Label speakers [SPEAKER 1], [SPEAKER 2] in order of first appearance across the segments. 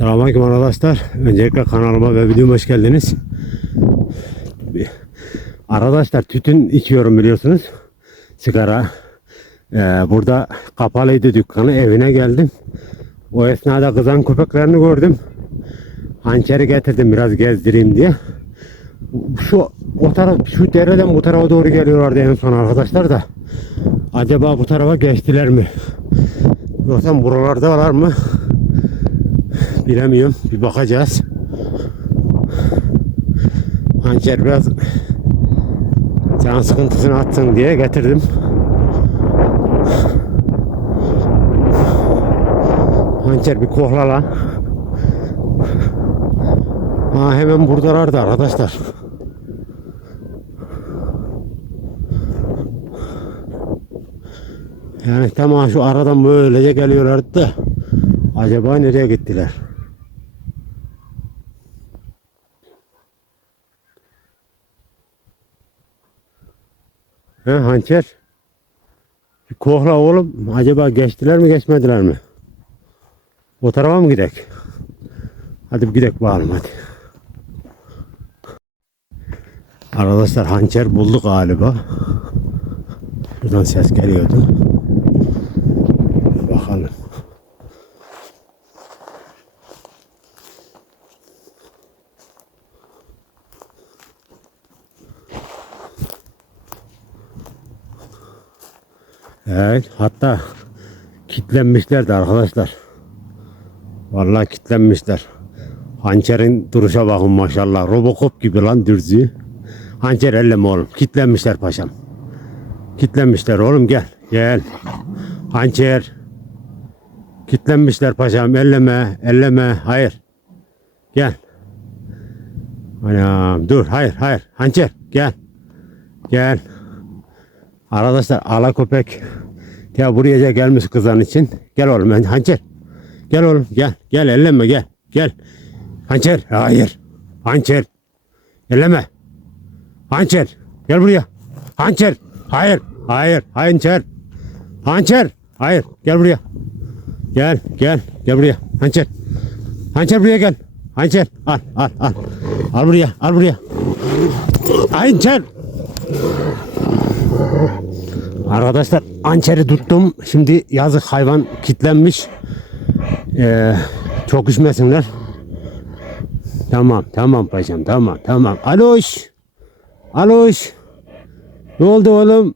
[SPEAKER 1] Selamünaleyküm arkadaşlar. Öncelikle kanalıma ve videoma hoş geldiniz. Arkadaşlar tütün içiyorum biliyorsunuz. Sigara. Ee, burada kapalıydı dükkanı. Evine geldim. O esnada kızan köpeklerini gördüm. Hançeri getirdim biraz gezdireyim diye. Şu o taraf, şu dereden bu tarafa doğru geliyorlardı en son arkadaşlar da. Acaba bu tarafa geçtiler mi? Yoksa buralardalar mı? Bilemiyorum. Bir bakacağız. Hançer biraz can sıkıntısını atsın diye getirdim. Hançer bir kohla lan. Ha hemen buradalardı arkadaşlar. Yani tamam şu aradan böylece geliyorlardı da acaba nereye gittiler? He hançer. Kohla oğlum. Acaba geçtiler mi geçmediler mi? O tarafa mı gidek? Hadi gidek bakalım hadi. Arkadaşlar hançer bulduk galiba. Buradan ses geliyordu. Bakalım. Evet, hatta kitlenmişlerdi arkadaşlar. Vallahi kitlenmişler. Hançerin duruşa bakın maşallah. Robocop gibi lan dürzü. Hançer elleme oğlum. Kitlenmişler paşam. Kitlenmişler oğlum gel. Gel. Hançer. Kitlenmişler paşam. Elleme. Elleme. Hayır. Gel. Anam dur. Hayır. Hayır. Hançer. Gel. Gel. Arkadaşlar ala köpek. Ya buraya gelmiş kızan için. Gel oğlum hançer. Gel oğlum gel. Gel elleme gel. Gel. Hançer. Hayır. Hançer. Elleme. Hançer. Gel buraya. Hançer. Hayır. Hayır. Hançer. Hançer. Hayır. Gel buraya. Gel. Gel. Gel buraya. Hançer. Hançer buraya gel. Hançer. Al. Al. Al. Al buraya. Al buraya. Hançer. Arkadaşlar hançeri tuttum. Şimdi yazık hayvan kitlenmiş. Ee, çok üşmesinler. Tamam tamam paşam tamam tamam. Aloş. Aloş. Ne oldu oğlum?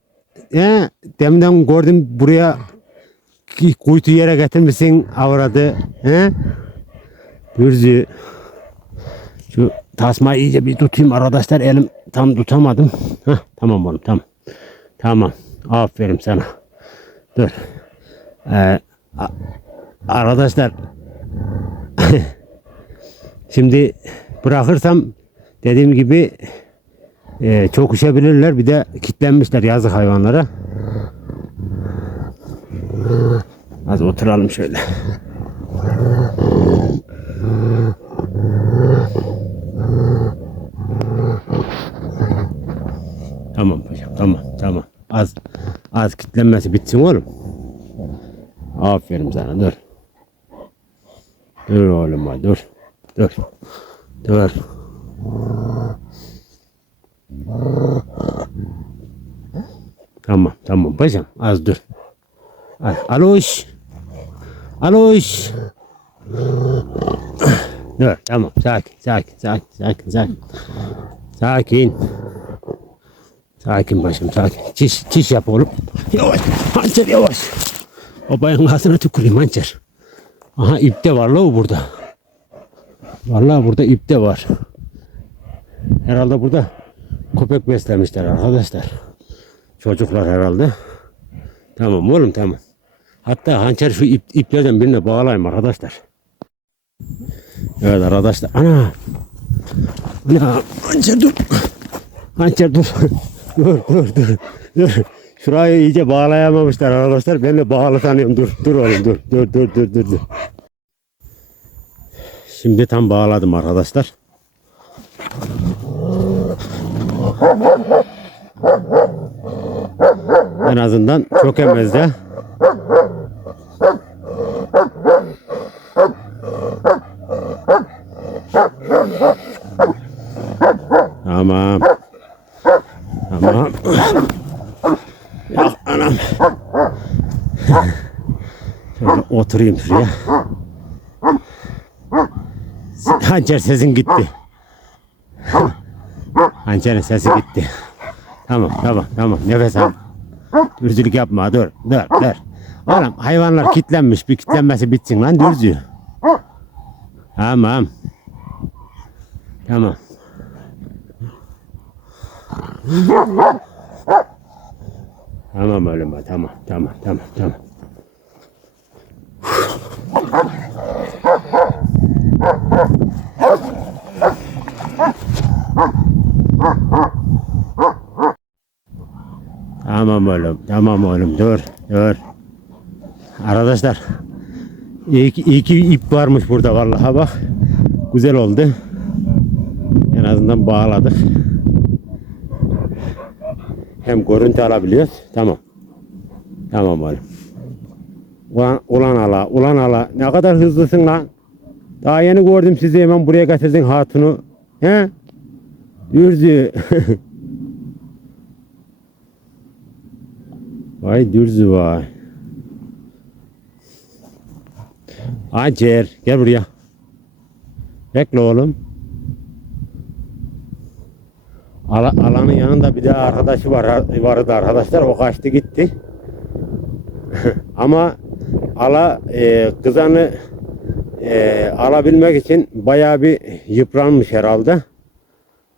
[SPEAKER 1] He, deminden gördüm buraya kuytu yere getirmişsin avradı. He? Dürzü. Şu tasmayı iyice bir tutayım arkadaşlar. Elim tam tutamadım. Heh, tamam oğlum tamam. Tamam. Aferin sana. Dur. Ee, arkadaşlar şimdi bırakırsam dediğim gibi e, çok üşebilirler. Bir de kitlenmişler yazık hayvanlara. Az oturalım şöyle. Tamam paşam tamam tamam. Az az kitlenmesi bitsin oğlum. Aferin sana dur. Dur oğlum dur. Dur. Dur. Tamam tamam paşam az dur. Al, aloş. Aloş. Dur tamam sakin sakin sakin sakin sakin. Sakin. Sakin başım sakin. Çiş, çiş yap oğlum. Yavaş. Hançer yavaş. Babanın ağzına tüküreyim hançer. Aha ipte var la o burada. Vallahi burada ipte var. Herhalde burada köpek beslemişler arkadaşlar. Çocuklar herhalde. Tamam oğlum tamam. Hatta hançer şu ip, iplerden birine bağlayayım arkadaşlar. Evet arkadaşlar. Ana. Ya hançer dur. Hançer dur. Dur dur dur. Dur. Şurayı iyice bağlayamamışlar arkadaşlar. Ben de bağlı sanıyorum. Dur dur oğlum dur. Dur dur dur dur. dur. Şimdi tam bağladım arkadaşlar. En azından çok emezde Tamam. Tamam. Ya anam. Şöyle oturayım şuraya. Hançer sesin gitti. Hançerin sesi gitti. Tamam tamam tamam nefes al. Dürzülük yapma dur dur dur. Oğlum hayvanlar kitlenmiş bir kitlenmesi bitsin lan dürzü. Tamam. Tamam. Tamam oğlum tamam tamam tamam tamam. Tamam oğlum, tamam oğlum, dur, dur. Arkadaşlar, iyi ki, iyi ki ip varmış burada vallahi bak. Güzel oldu. En azından bağladık. Hem görüntü alabiliyoruz. Tamam. Tamam oğlum. Ulan, ulan ala, ulan ala. Ne kadar hızlısın lan. Daha yeni gördüm sizi hemen buraya getirdin hatunu. He? Dürzü. Vay dürzü vay. Hacer gel buraya. Bekle oğlum. Ala, alanın yanında bir daha arkadaşı var vardı arkadaşlar. O kaçtı gitti. Ama ala e, kızanı e, alabilmek için bayağı bir yıpranmış herhalde.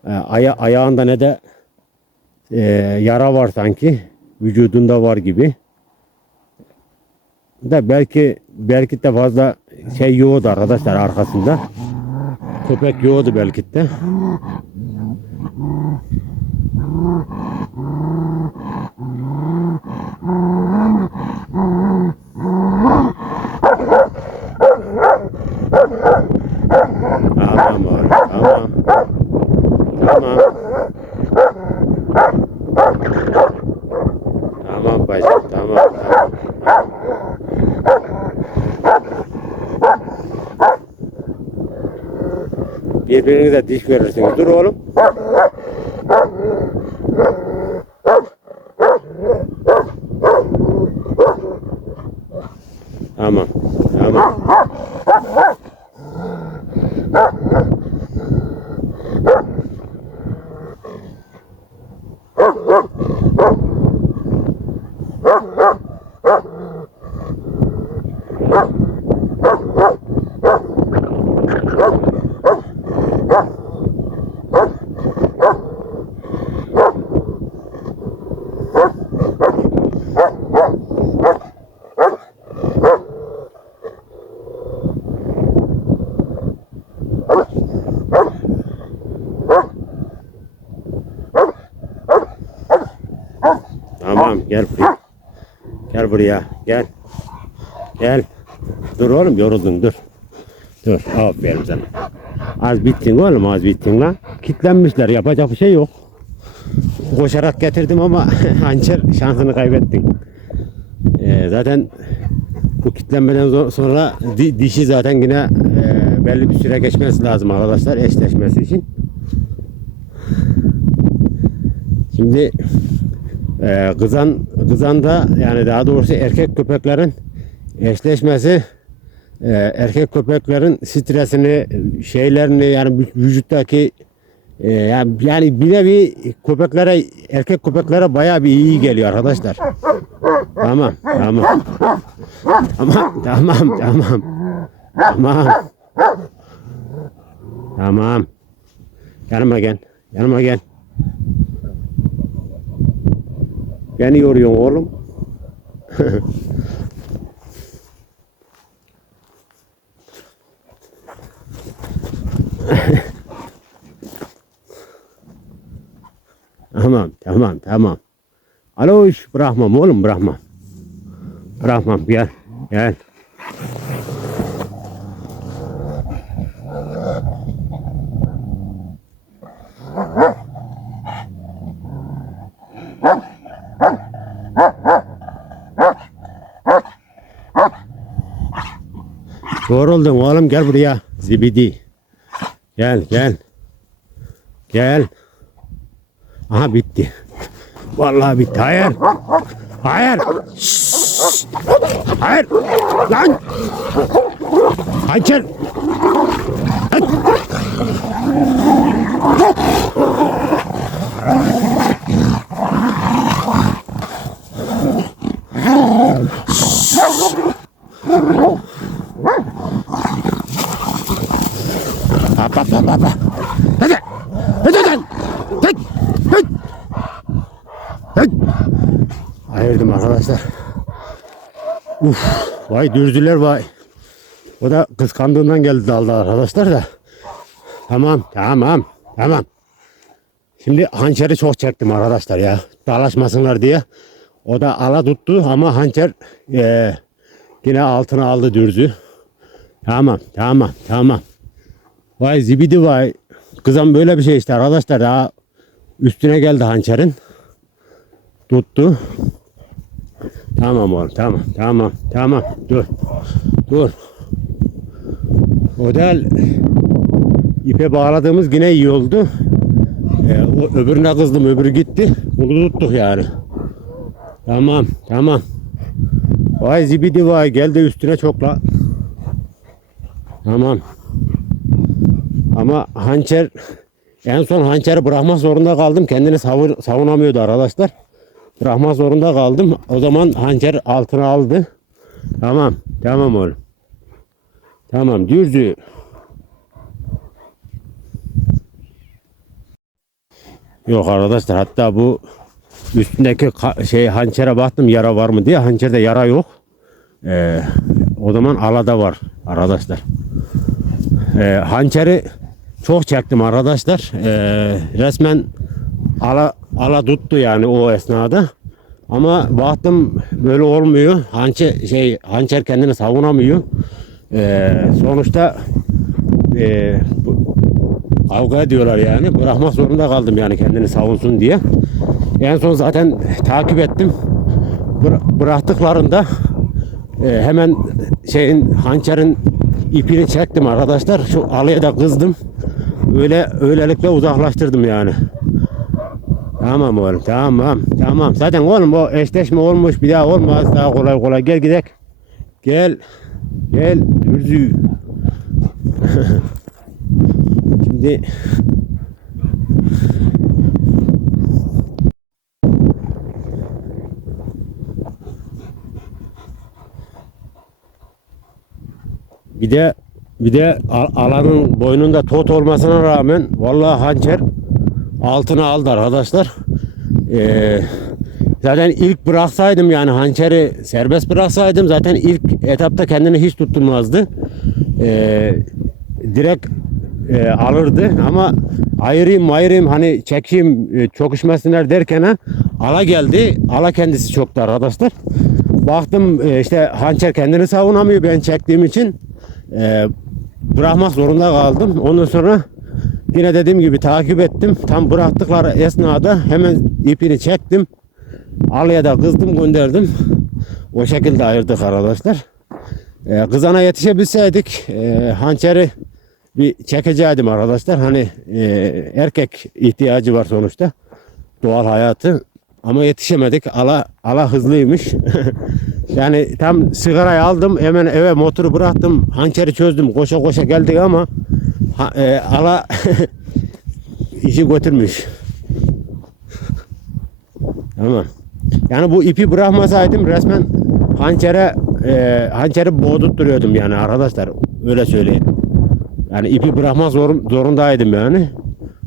[SPEAKER 1] E, aya, ayağında ne de e, yara var sanki. Vücudunda var gibi. Da belki belki de fazla şey yoğdu arkadaşlar arkasında. Köpek yoğdu belki de. Tamam oğlum, tamam. Tamam. Bacım, tamam, tamam. Birbirinize diş verirsiniz. Dur oğlum. Tamam, tamam. Tamam gel buraya. Gel buraya gel. Gel. Dur oğlum yoruldun dur. Dur aferin sana. Az bittin oğlum az bittin lan. Kitlenmişler yapacak bir şey yok. Koşarak getirdim ama hançer şansını kaybettin. Ee, zaten bu kitlenmeden sonra di- dişi zaten yine e, belli bir süre geçmesi lazım arkadaşlar eşleşmesi için. Şimdi ee, kızan kızanda yani daha doğrusu erkek köpeklerin eşleşmesi e, erkek köpeklerin stresini şeylerini yani vü- vücuttaki e, yani, yani bir nevi köpeklere erkek köpeklere bayağı bir iyi geliyor arkadaşlar. Tamam tamam. Tamam tamam tamam. Tamam. Tamam. Yanıma gel. Yanıma gel. Beni yoruyorsun oğlum. tamam, tamam, tamam. Aloş, bırakmam oğlum, bırakmam. Bırakmam, gel, gel. Yoruldun oğlum, gel buraya. Zibidi. Gel, gel. Gel. Aha bitti. Vallahi bitti. Hayır. Hayır. Şşş. Hayır. Lan. Hançer. Lan. Hop hop hop hop. Hadi. Hadi hadi. Hadi. Hadi. Hadi. Ayırdım arkadaşlar. Uf, vay dürzüler vay. O da kıskandığından geldi dalda arkadaşlar da. Tamam, tamam, tamam. Şimdi hançeri çok çektim arkadaşlar ya. Dalaşmasınlar diye. O da ala tuttu ama hançer eee, yine altına aldı dürzü. Tamam, tamam, tamam. Vay zibidi vay. Kızım böyle bir şey işte arkadaşlar daha üstüne geldi hançerin. Tuttu. Tamam oğlum tamam tamam tamam dur dur. O del ipe bağladığımız yine iyi oldu. Ee, o öbürüne kızdım öbürü gitti. Bunu tuttuk yani. Tamam tamam. Vay zibidi vay geldi üstüne çokla. Tamam. Ama hançer en son hançeri bırakmak zorunda kaldım. Kendini savur, savunamıyordu arkadaşlar. Bırakmak zorunda kaldım. O zaman hançer altına aldı. Tamam. Tamam oğlum. Tamam dürzü. Yok arkadaşlar hatta bu üstündeki şey hançere baktım yara var mı diye hançerde yara yok. Ee, o zaman alada var arkadaşlar. Ee, hançeri çok çektim arkadaşlar. Ee, resmen ala ala tuttu yani o esnada. Ama baktım böyle olmuyor. Hançer şey hançer kendini savunamıyor. Ee, sonuçta e, kavga ediyorlar yani. Bırakmak zorunda kaldım yani kendini savunsun diye. En son zaten takip ettim. Bıra- bıraktıklarında e, hemen şeyin hançerin ipini çektim arkadaşlar. Şu alıya da kızdım. Öyle öylelikle uzaklaştırdım yani. Tamam oğlum tamam tamam. Zaten oğlum o eşleşme olmuş bir daha olmaz daha kolay kolay gel gidek. Gel gel dürzü. Şimdi Bir de bir de al- alanın boynunda tot olmasına rağmen vallahi hançer altına aldı arkadaşlar. Ee, zaten ilk bıraksaydım yani hançeri serbest bıraksaydım zaten ilk etapta kendini hiç tutturmazdı. Ee, direkt e, alırdı ama ayırayım ayırayım hani çekeyim e, çok içmesinler derken ha, ala geldi. Ala kendisi çoktu arkadaşlar. Baktım e, işte hançer kendini savunamıyor ben çektiğim için. E, bırakmak zorunda kaldım. Ondan sonra yine dediğim gibi takip ettim. Tam bıraktıkları esnada hemen ipini çektim. Alıya da kızdım gönderdim. O şekilde ayırdık arkadaşlar. E, kızana yetişebilseydik e, hançeri bir çekeceydim arkadaşlar. Hani e, erkek ihtiyacı var sonuçta. Doğal hayatı. Ama yetişemedik. Ala, ala hızlıymış. yani tam sigarayı aldım. Hemen eve motoru bıraktım. Hançeri çözdüm. Koşa koşa geldik ama ha, e, ala işi götürmüş. Tamam. Yani bu ipi bırakmasaydım resmen hançere e, hançeri boğdurtturuyordum yani arkadaşlar. Öyle söyleyeyim. Yani ipi bırakmak zor, zorundaydım yani.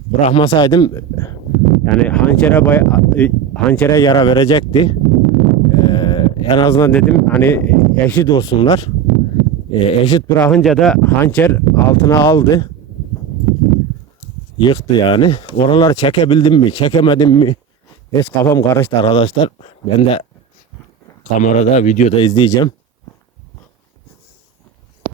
[SPEAKER 1] Bırakmasaydım yani hançere bay, e, hançere yara verecekti. En azından dedim hani eşit olsunlar. Ee, eşit bırakınca da hançer altına aldı. Yıktı yani. Oraları çekebildim mi, çekemedim mi? Hiç kafam karıştı arkadaşlar. Ben de kamerada, videoda izleyeceğim.